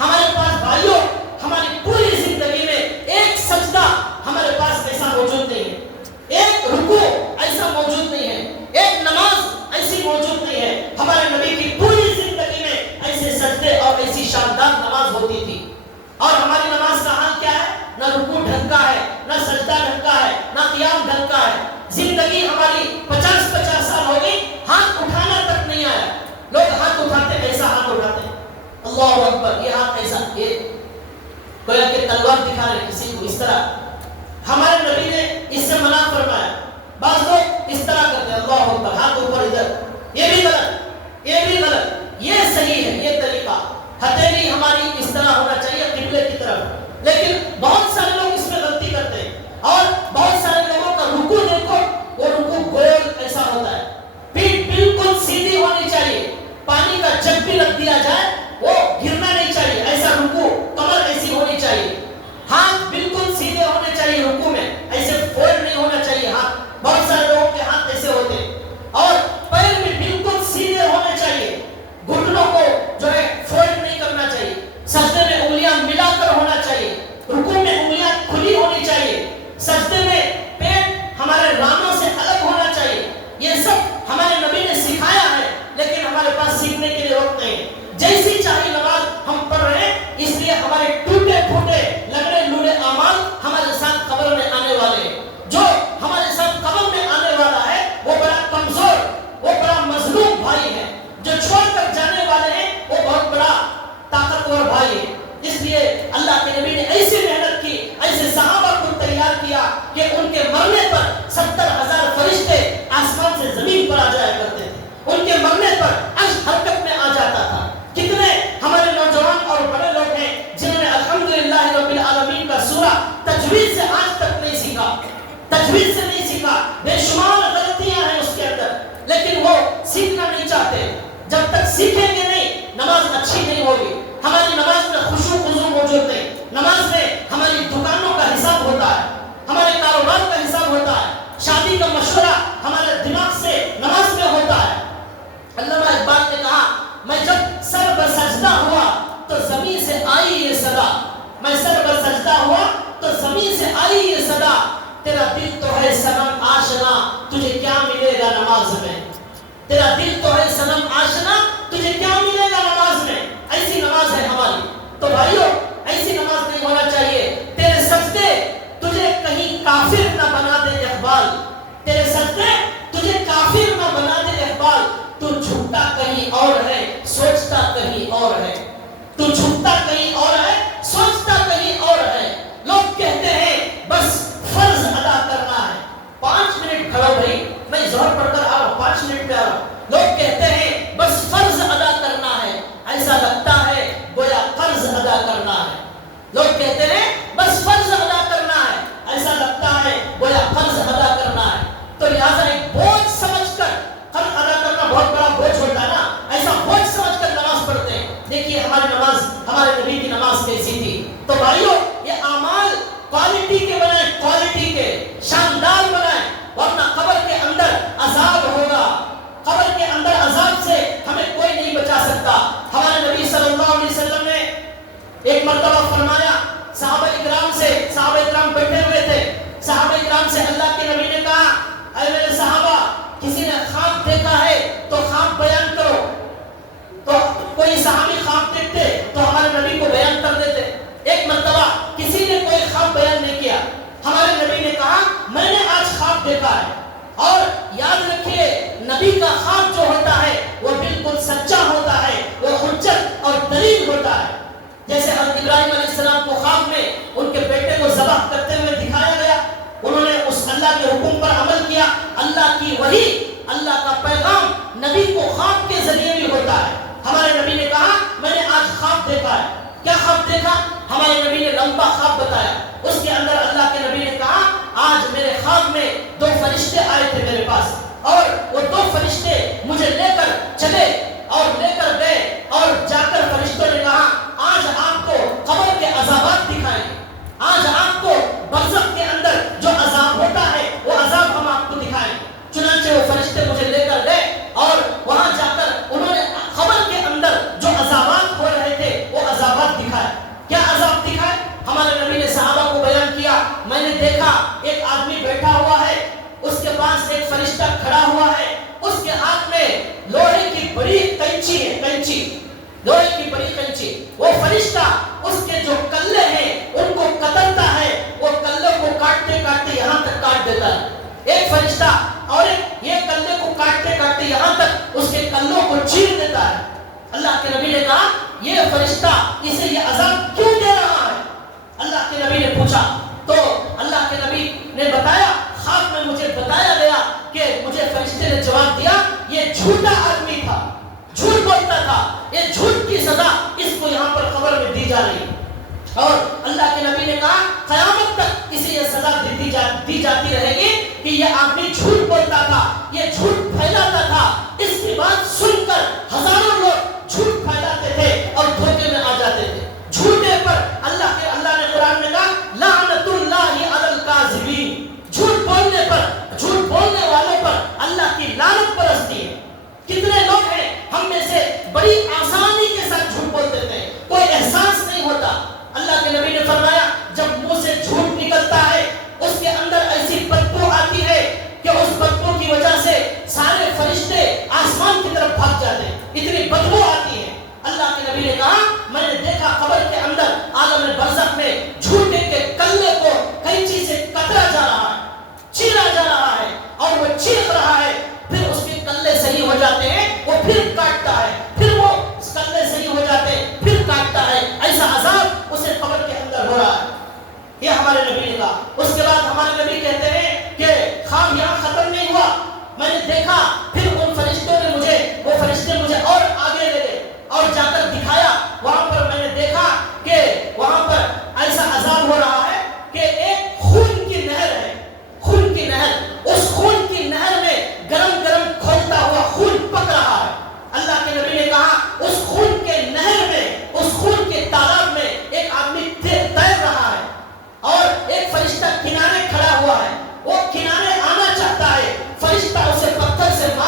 ہمارے پاس بھائیوں ہماری پوری زندگی میں ایک سجدہ ہمارے پاس ایسا موجود نہیں ہے, ایک رکوع ایسا موجود نہیں ہے, ایک نماز ایسی موجود نہیں ہے. ہمارے نبی کی پوری زندگی میں ایسے سجدے اور ایسی شاندار نماز ہوتی تھی. اور ہماری نماز کا حال کیا ہے؟ نہ رکوع ڈھنگ کا ہے, نہ سجدہ ڈھنگ کا ہے, نہ قیام ڈھنگ کا ہے. زندگی ہماری 50 سال ہو گئی, ہاتھ اٹھانا تک نہیں آیا. لوگ ہاتھ اٹھاتے ایسا ہاتھ اٹھاتے ہیں, اللہ اکبر, یہ ہاتھ ایسا, یہ کوئی کہ تلوار دکھا رہے کسی کو اس طرح. ہمارے نبی نے اس سے منع فرمایا. بعض لوگ اس طرح کرتے ہیں, اللہ اکبر, ہاتھ اوپر ادھر, یہ بھی غلط, یہ بھی غلط. یہ صحیح ہے یہ طریقہ, ہتھیلی ہماری اس طرح ہونا چاہیے قبلے کی طرف. لیکن بہت سارے لوگ اس میں غلطی کرتے ہیں. اور بہت سارے لوگوں کا رکوع دیکھو, وہ رکوع گول ایسا ہوتا ہے, پیٹھ بالکل سیدھی ہونی چاہیے, پانی کا جگ بھی رکھ دیا جائے وہ گرنا نہیں چاہیے, ایسا رکوع, کمر ایسی ہونی چاہیے, ہاتھ بالکل سیدھے ہونے چاہیے رکوع میں, ایسے فولڈ نہیں ہونا چاہیے ہاتھ. بہت سارے لوگوں کے ہاتھ ایسے ہوتے ہیں. اور پیر بھی بالکل سیدھے ہونے چاہیے, گھٹنوں کو جو ہے فولڈ نہیں کرنا چاہیے. سجدے میں انگلیاں ملا کر ہونا چاہیے, رکوع میں انگلیاں کھلی ہونی چاہیے, سجدے میں پیٹ ہمارے رانوں سے الگ ہونا چاہیے. یہ سب ہمارے نبی نے سکھایا ہے, لیکن ہمارے پاس سیکھنے کے لیے وقت نہیں. جیسی چاہیے نماز ہم پڑھ رہے ہیں, اس لیے ہمارے ٹوٹے پھوٹے لگڑے لوڑے اعمال ہمارے ساتھ قبر میں آنے والے ہیں. جو ہمارے ساتھ قبر میں آنے والا ہے وہ بڑا کمزور, وہ بڑا مظلوم بھائی ہے. جو چھوڑ کر جانے والے ہیں وہ بہت بڑا طاقتور بھائی ہے. اس لیے اللہ کے نبی نے ایسی محنت کی, ایسے صحابہ کو تیار کیا کہ ان کے مرنے پر 70,000 فرشتے آسمان سے زمین پر آ جایا کرتے تھے. ان کے مرنے پر عرش حرکت میں آ جاتا تھا. کتنے ہمارے نوجوان اور بڑے لوگ ہیں جنہوں نے الحمدللہ رب العالمین کا سورہ تجوید سے آج تک نہیں سیکھا, تجوید سے نہیں سیکھا. بے شمار غلطیاں ہیں اس کے اندر, لیکن وہ سیکھنا نہیں چاہتے. جب تک سیکھیں گے نہیں نماز اچھی نہیں ہوگی. ہماری نماز میں خشوع خضوع موجود نہیں. نماز میں ہماری دکانوں کا حساب ہوتا ہے, ہمارے کاروبار کا حساب ہوتا ہے, شادی کا مشورہ ہمارے دماغ سے نماز میں ہوتا ہے. علامہ اقبال نے کہا, میں جب سر پر سجدہ ہوا تو زمین سے آئی یہ صدا, میں سر پر سجدہ ہوا تو زمین سے آئی یہ صدا, تیرا دل تو ہے صنم آشنا تجھے کیا ملے گا نماز میں, تیرا دل تو ہے صنم آشنا تجھے کیا ملے گا نماز میں. ایسی نماز ہے ہماری. تو بھائیو ایسی نماز نہیں ہونا چاہیے. تیرے سجدے تجھے کہیں کافر نہ بنا دے اقبال, تیرے سجدے تجھے کافر نہ بنا دے اقبال. تو جھکتا کہیں اور ہے سوچتا کہیں اور ہے, تو جھکتا کہیں اور ہے سوچتا کہیں اور ہے. لوگ کہتے ہیں بس فرض ادا کرنا ہے. 5 منٹ کھڑو بھائی, میں ظہر پڑھ کر آ رہا ہوں, 5 منٹ پہ آ رہا ہوں. لوگ کہتے ہیں بس فرض ادا کرنا ہے, ایسا لگتا ہے گویا قرض ادا کرنا ہے. لوگ کہتے ہیں بس فرض ادا کرنا ہے, ایسا لگتا ہے گویا قرض ادا کرنا ہے. تو لہٰذا ایک بوجھ سمجھ کر, قرض ادا کرنا بہت بڑا بوجھ ہوتا ہے نا, ایسا بوجھ سمجھ کر نماز پڑھتے ہیں. دیکھیے ہماری نماز, ہمارے نبی کی نماز کیسی تھی. تو بھائیو یہ اعمال کوالٹی کے بنائیں, کوالٹی کے شاندار بنائیں, ورنہ قبر کے اندر عذاب ہوگا. قبر کے اندر عذاب سے ہمیں اور یاد رکھیے نبی کا خواب جو ہوتا ہے وہ بالکل سچا ہوتا ہے، وہ حجت اور دلیل ہوتا ہے. جیسے حضرت ابراہیم علیہ السلام کو خواب میں ان کے بیٹے کو ذبح کرتے ہوئے دکھایا گیا، انہوں نے اس اللہ کے حکم پر عمل کیا. اللہ کی وحی، اللہ کا پیغام نبی کو خواب کے ذریعے بھی ہوتا ہے. ہمارے نبی نے کہا میں نے آج خواب دیکھا ہے. کیا خواب دیکھا؟ ہمارے نبی نے لمبا خواب بتایا. اس کے اندر اللہ کے نبی نے کہا آج میرے خواب میں 2 فرشتے آئے تھے میرے پاس، اور وہ 2 فرشتے مجھے لے کر چلے اور لے کر گئے، اور جا کر فرشتوں نے کہا آج آپ کو قبر کے عذابات دکھائیں گے، آج آپ کو برزخ کے اندر جو عذاب ہوتا ہے وہ عذاب ہم آپ کو دکھائیں گے. چنانچہ وہ فرشتے مجھے لے کر گئے اور وہاں جا کر انہوں نے قبر کے اندر جو عذابات ہو رہے تھے وہ عذابات دکھائے. کیا عذاب دکھائے؟ ہمارے نبی نے صحابہ کو بیان کیا میں نے دیکھا ایک آدمی بیٹھا ہوا ہے، اس کے پاس ایک فرشتہ کھڑا ہوا ہے، اس کے ہاتھ میں لوہے کی بڑی قینچی ہے، قینچی، لوہے کی بڑی قینچی. وہ فرشتہ اس کے جو کلے ہیں ان کو کترتا ہے، وہ کلے کو کاٹتے کاٹتے یہاں تک کاٹ دیتا ہے. ایک فرشتہ اور یہ کلے کو کاٹتے کاٹتے یہاں تک اس کے کلوں کو چیر دیتا ہے. اللہ کے نبی نے کہا یہ فرشتہ اسے یہ عذاب کیوں دے رہا ہے؟ اللہ کے نبی نے پوچھا تو اللہ کے نبی نے بتایا خواب میں مجھے بتایا گیا کہ مجھے فرشتے نے جواب دیا یہ جھوٹا آدمی تھا، جھوٹ بولتا تھا، یہ جھوٹ کی سزا اس کو یہاں پر قبر میں دی جا رہی. اور اللہ کے نبی نے کہا قیامت تک اسے یہ سزا دی جاتی رہے گی کہ یہ آدمی جھوٹ بولتا تھا، یہ جھوٹ پھیلاتا تھا. اس کی بات سن کر ہزاروں لوگ جھوٹ پھیلاتے تھے اور دھوکے میں آ جاتے تھے. جھوٹے پر اللہ نے قرآن میں کہا لعنت اللہ علی الکاذبین، جھوٹ بولنے پر، جھوٹ بولنے والوں پر اللہ کی لعنت برستی ہے. کتنے لوگ ہیں ہم میں سے بڑی آسانی کے ساتھ جھوٹ بولتے تھے، کوئی احساس نہیں ہوتا. اللہ کے نبی نے فرمایا جب منہ سے جھوٹ نکلتا ہے اس کے اندر ایسی بدبو آتی ہے کہ اس بدبو کی وجہ سے سارے فرشتے آسمان کی طرف بھاگ جاتے ہیں، اتنی بدبو آتی ہے. اللہ کے نبی نے کہا میں نے دیکھا قبر کے اندر عالم برزخ میں جھوٹے کے کلے کو قینچی سے کترا جا رہا ہے، چیرا جا رہا ہے، اور وہ چیر رہا ہے. پھر اس کے کلے صحیح ہو جاتے ہیں، وہ پھر کاٹتا ہے، پھر وہ کلے صحیح ہو جاتے ہیں، پھر کاٹتا ہے. ایسا عذاب اسے قبر کے اندر ہو رہا ہے. یہ ہمارے نبی نے کہا. اس کے بعد ہمارے نبی کہتے ہیں کہ خواب یہاں ختم نہیں ہوا، میں نے دیکھا پھر ان فرشتوں نے مجھے، وہ فرشتے مجھے اور آگے لے گئے اور جا کر دکھایا. وہاں پر میں نے دیکھا کہ وہاں پر ایسا عذاب ہو رہا ہے کہ ایک خون کی نہر ہے، خون کی نہر. اس خون کی نہر میں گرم گرم کھولتا ہوا خون پک رہا ہے. اللہ کے نبی نے کہا اس خون کے نہر میں، اس خون کے تالاب میں ایک آدمی تیر رہا ہے اور ایک فرشتہ کنارے کھڑا ہوا ہے. وہ کنارے آنا چاہتا ہے، فرشتہ اسے پتھر سے مار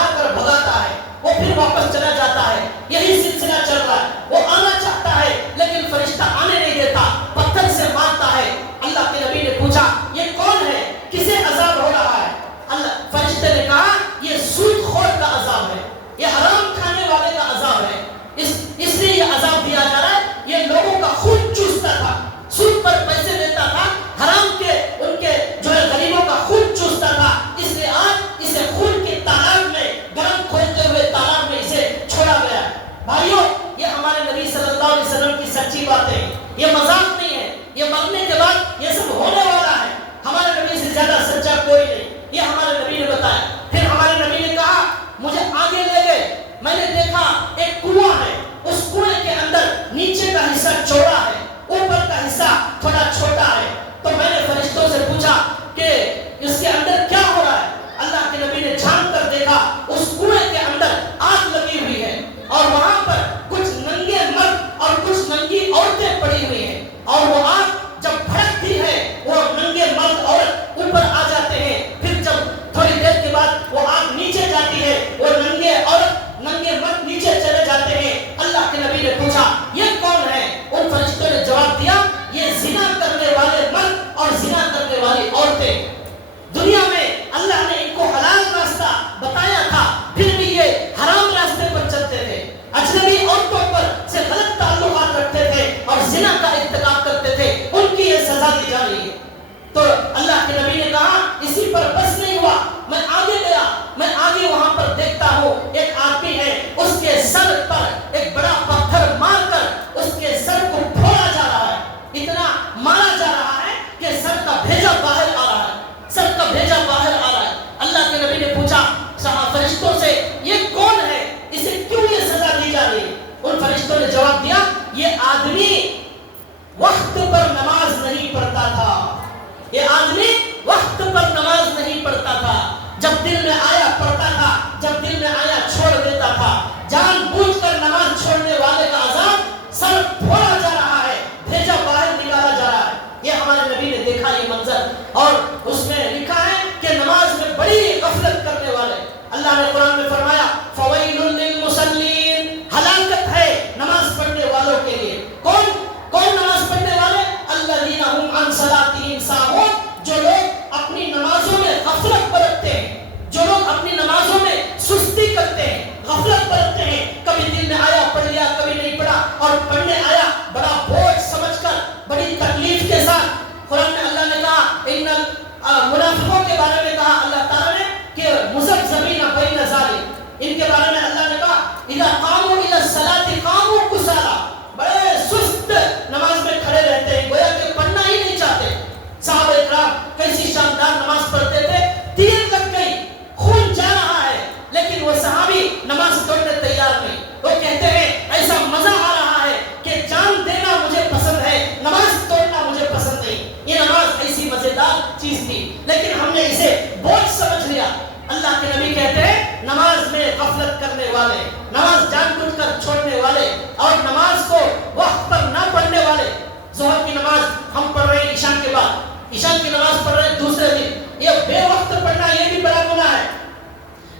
اللہ کے نبی کہتے ہیں نماز میں غفلت کرنے والے، نماز جان بوجھ کر چھوڑنے والے اور نماز کو وقت پر نہ پڑھنے والے، ظہر کی نماز ہم پڑھ رہے ہیں عشاء کے بعد، عشاء کی نماز پڑھ رہے ہیں دوسرے دن، یہ بے وقت پڑھنا یہ بھی بڑا گناہ ہے،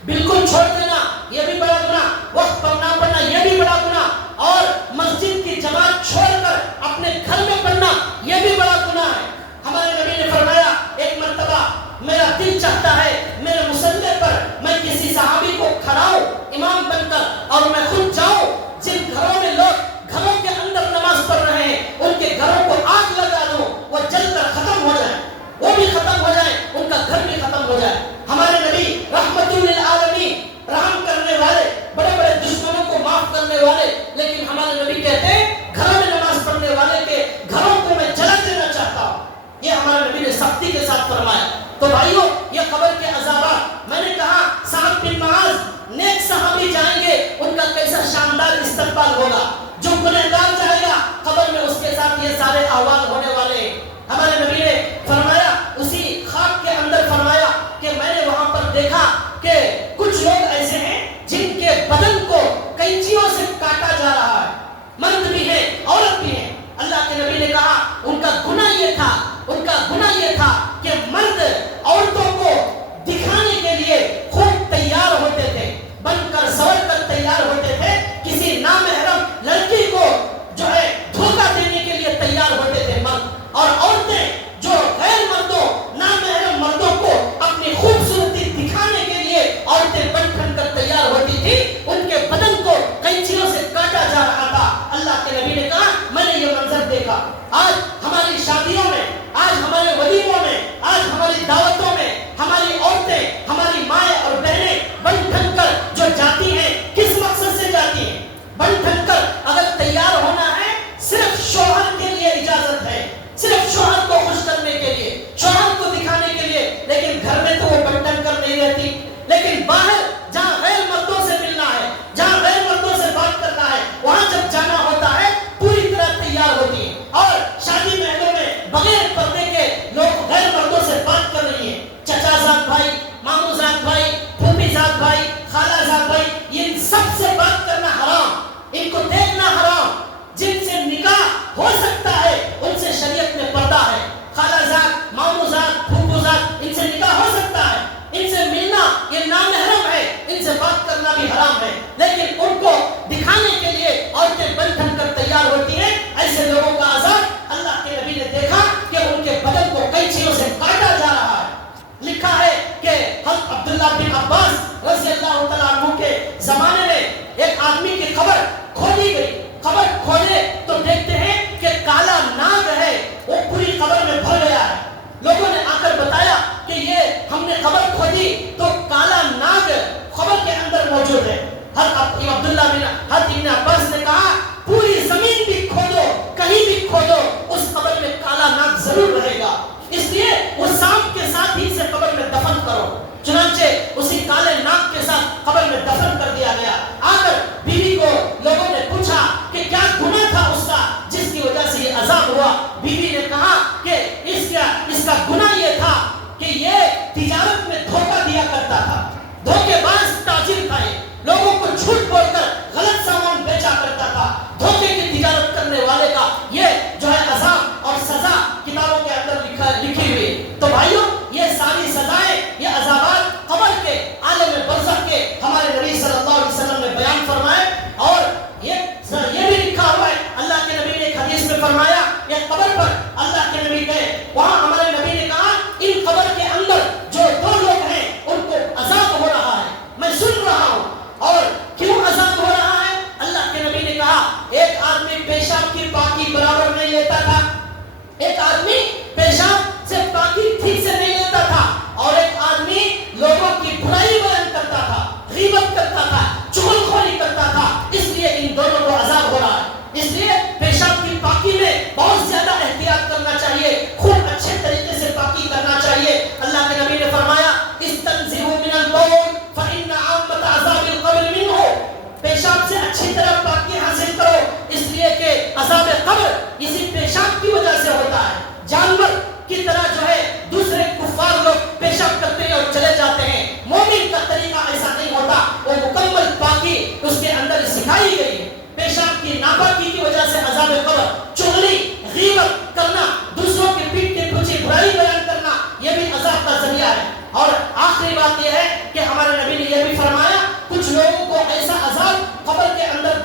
بالکل چھوڑ دینا یہ بھی بڑا گناہ، وقت پر نہ پڑھنا یہ بھی بڑا گناہ، اور مسجد کی جماعت چھوڑ کر اپنے گھر میں پڑھنا یہ بھی بڑا گناہ ہے۔ ہمارے نبی نے فرمایا ایک مرتبہ میرا دل چاہتا ہے میرے مصلی پر میں کسی صحابی کو کھڑاؤں امام بن کر اور میں خود جاؤں، جن گھروں میں لوگ گھروں کے اندر نماز پڑھ رہے ہیں ان کے گھروں کو آگ لگا دوں، وہ جل کر ختم ہو جائے، وہ بھی ختم ہو جائے، ان کا گھر بھی ختم ہو جائے۔ ہمارے نبی رحمت للعالمین، رحم کرنے والے، بڑے بڑے دشمنوں کو معاف کرنے والے، لیکن ہمارے نبی کہتے ہیں گھروں میں نماز پڑھنے والے کے گھروں کو میں جلا دینا چاہتا ہوں، یہ ہمارے نبی نے سختی کے ساتھ فرمایا۔ تو بھائیو یہ قبر کے عذابات، میں نے کہا سعد بن معاذ نیک صحابی جائیں گے ان کا کیسا شاندار استقبال ہوگا، جو گنہگار جائے گا قبر میں اس کے ساتھ یہ سارے احوال ہونے والے ہیں۔ ہمارے نبی نے فرمایا اسی خواب کے اندر فرمایا کہ میں نے وہاں پر دیکھا کہ کچھ لوگ ایسے ہیں جن کے بدن کو کینچیوں سے کاٹا جا رہا ہے، مرد بھی ہے عورت بھی ہے۔ اللہ کے نبی نے کہا ان کا گناہ یہ تھا، ان کا گناہ یہ تھا کہ مرد عورتوں کو دکھانے کے لیے خوب تیار ہوتے تھے، بن کر سور کر تیار ہوتے تھے، کسی نامحرم لڑکی کو جو ہے دھوکہ دینے کے لیے تیار ہوتے تھے مرد، اور عورتیں جو غیر مردوں نامحرم مردوں کو اپنی خوبصورتی دکھانے کے لیے عورتیں بن ٹھن کر تیار ہوتی تھی، ان کے بدن کو کینچیوں سے کاٹا جا رہا تھا۔ اللہ کے نبی نے کہا میں نے یہ منظر دیکھا۔ آج ہماری شادیوں میں، آج ہمارے ولیموں میں، آج ہماری دعوتوں میں ہماری عورتیں، ہماری مائیں اور بہنیں بن ٹھن کر جو جاتی ہیں کس مقصد سے جاتی ہیں؟ بن ٹھن کر اگر تیار ہونا ہے صرف شوہر کے لیے اجازت ہے، صرف شوہر کو خوش کرنے کے لیے، شوہر کو دکھانے کے لیے، لیکن گھر میں تو وہ بن ٹھن کر نہیں رہتی، لیکن باہر جہاں غیر مردوں سے ملنا ہے، جہاں غیر مردوں سے بات کرنا ہے، وہاں جب جانا ہوتا ہے پوری طرح تیار ہوتی ہے، اور شادی محلوں میں بغیر پردے کے لوگ غیر مردوں سے بات کر رہی ہیں، چچا زاد بھائی، مامو زاد بھائی، پھوپھی زاد بھائی، خالہ زاد بھائی، ان سب سے بات کرنا حرام، ان کو دیکھنا حرام، جن سے نکاح ہو سکتا ہے ان سے شریعت میں پردہ ہے، خالہ زاد، مامو زاد، پھوپھو زاد، ان سے نکاح ہو سکتا ہے، ان سے ملنا یہ نامحرم ہے، ان سے بات کرنا بھی حرام ہے، لیکن ان کو دکھانے کے لیے عورتیں بن ٹھن کر تیار ہوتی ہیں۔ ایسے لوگوں کا عذاب اللہ کے نبی نے دیکھا کہ ان کے بدن کو کینچیوں سے کاٹا جا رہا ہے۔ لکھا ہے کہ حضرت عبداللہ بن عباس رضی اللہ تعالیٰ عنہ کے زمانے میں ایک آدمی کی قبر کھودی گئی، قبر کھودے تو دیکھتے ہیں کہ کالا ناگ ہے وہ پوری قبر میں بھر گیا ہے۔ لوگوں نے آ کر بتایا کہ یہ ہم نے قبر کھودی تو کالا ناگ قبر کے اندر موجود ہے۔ حضرت عبداللہ بن ابن عباس نے کہا پوری زمین بھی کھودو، کہیں بھی کھودو، اس قبر میں کالا ناگ ضرور رہے گا، اس لیے وہ سانپ کے ساتھ ہی سے قبر میں دفن کرو۔ چنانچہ اسی کالے ناگ کے ساتھ قبر میں دفن کر دیا گیا۔ آ کر بیوی کو لوگوں نے پوچھا کہ کیا گناہ تھا اس کا جس کی وجہ سے یہ عذاب ہوا؟ بیوی نے کہا کہ اس کا گناہ یہ تھا کہ یہ تجارت میں دھوکہ دیا کرتا تھا، دھوکے باز تاجر تھا، یہ لوگوں کو جھوٹ بول کر غلط سامان بیچا کرتا تھا، دھوکے کی تجارت کرنے والے کا یہ جو ہے عذاب اور سزا کتابوں کے اندر لکھی ہوئی۔ تو بھائیوں یہ ساری سزائیں، یہ عذابات قبر کے، عالم برزخ کے ہمارے نبی صلی اللہ علیہ وسلم نے بیان فرمائے، اور یہ بھی لکھا ہوا ہے، اللہ کے نبی نے ایک حدیث میں فرمایا یہ قبر پر اللہ کے نبی گئے، وہاں ہمارے نبی نے کہا ان قبر کے اندر جو دو لوگ ہیں ان کو عذاب ہو رہا ہے، میں سن رہا ہوں، اور کیوں عذاب ہو رہا ہے؟ اللہ کے نبی نے کہا ایک آدمی پیشاب کی پاکی برابر نہیں لیتا تھا، ایک آدمی پیشاب سے پاکی ٹھیک سے نہیں لیتا تھا، اور ایک آدمی لوگوں کی برائی بیان کرتا تھا، غیبت کرتا تھا، چغلخوری کرتا تھا، اس لیے ان دونوں کو عذاب ہو رہا ہے۔ اس لیے پیشاب کی پاکی میں بہت زیادہ احتیاط کرنا چاہیے، خوب اچھے طریقے سے پاکی کرنا چاہیے۔ اللہ کے نبی نے فرمایا استنزہوا من البول فإن عامة عذاب القبر منه، پیشاب سے اچھی طرح پاکی حاصل کرو، اس لیے کہ عذاب قبر اسی پیشاب کی وجہ سے ہوتا ہے۔ جانور کی طرح جو ہے دوسرے کفار لوگ پیشاب کرتے ہیں اور چلے جاتے ہیں، مومن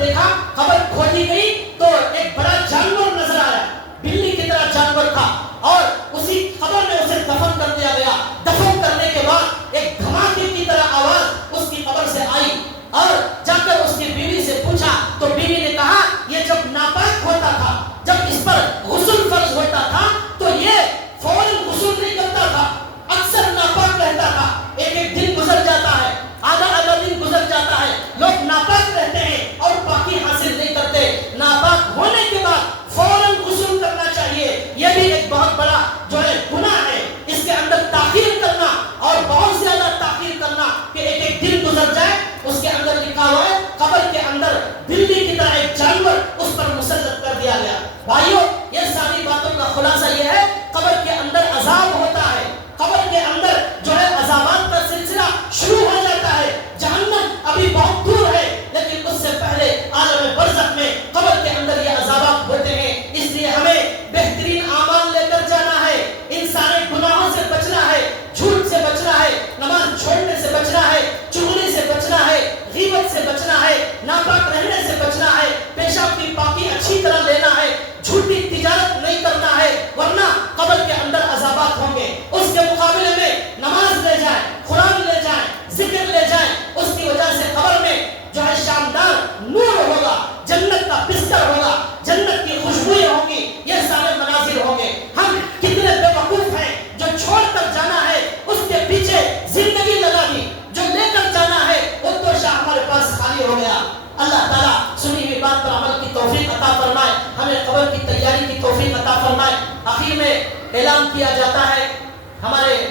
دیکھا قبر کھودی گئی تو ایک بڑا جانور نظر آیا، بلی کی طرح جانور تھا، اور اسی قبر میں اسے دفن کر دیا گیا۔ دفن کرنے کے بعد ایک دھماکے کی طرح آواز اس کی قبر سے آئی، اور جا کر اس کی بیوی سے پوچھا تو بیوی نے کہا یہ جب ناپاک ہوتا تھا، جب اس پر غسل فرض ہوتا تھا تو یہ فوراً غسل نہیں کرتا تھا، اکثر ناپاک رہتا تھا، ایک ایک دن گزر جاتا ہے، آدھا دن گزر جاتا ہے، لوگ ناپاک رہتے ہیں اور پاکی حاصل نہیں کرتے، ناپاک ہونے کے بعد فوراً غسل کرنا چاہیے۔ یہ بھی ایک بہت بڑا جو ہے گناہ ہے، اس کے اندر تاخیر کرنا اور بہت زیادہ تاخیر کرنا کہ ایک ایک دن گزر جائے۔ اس کے اندر لکھا ہوا ہے قبر کے اندر بلی کی طرح ایک جانور اس پر مسلط کر دیا گیا۔ بھائیو، یہ ساری باتوں کا خلاصہ یہ ہے قبر کے اندر عذاب ہوتا ہے، قبر کے اندر جو ہے عذابات کا سلسلہ شروع ہو جاتا ہے۔ جہنم ابھی بہت دور ہے، لیکن اس سے پہلے عالم برزخ میں قبر کے اندر یہ عذابات ہوتے ہیں۔ اس لیے ہمیں بہترین اعمال لے کر جانا ہے، ان سارے گناہوں سے بچنا ہے، جھوٹ سے بچنا ہے، نماز چھوڑنے سے بچنا ہے، چغلی سے بچنا ہے، غیبت سے بچنا ہے، ناپاک رہنے سے بچنا ہے، پیشاب کی پاکی اچھی طرح لینا ہے، جھوٹی تجارت نہیں کرنا ہے، ورنہ قبر کے اندر عذابات ہوں گے۔ اس کے مقابلے میں نماز لے جائیں، قرآن لے جائیں، ذکر لے جائیں، اس کی وجہ سے قبر میں جو ہے شاندار نور ہوگا، جنت کا بستر ہوگا، جنت کی خوشبوئیں ہوں گی، یہ سارے مناظر ہوں گے۔ ہم کتنے بے وقوف ہیں جو چھوڑ کر جانا ہے اس کے پیچھے زندگی لگا دی، جو لے کر جانا ہے وہ تو شاہ ہمارے پاس خالی ہو گیا۔ اللہ تعالیٰ سنی ہوئی بات پر عمل کی توفیق عطا فرمائے، ہمیں قبر کی تیاری کی توفیق عطا فرمائے۔ آخر میں اعلان کیا جاتا ہے، ہمارے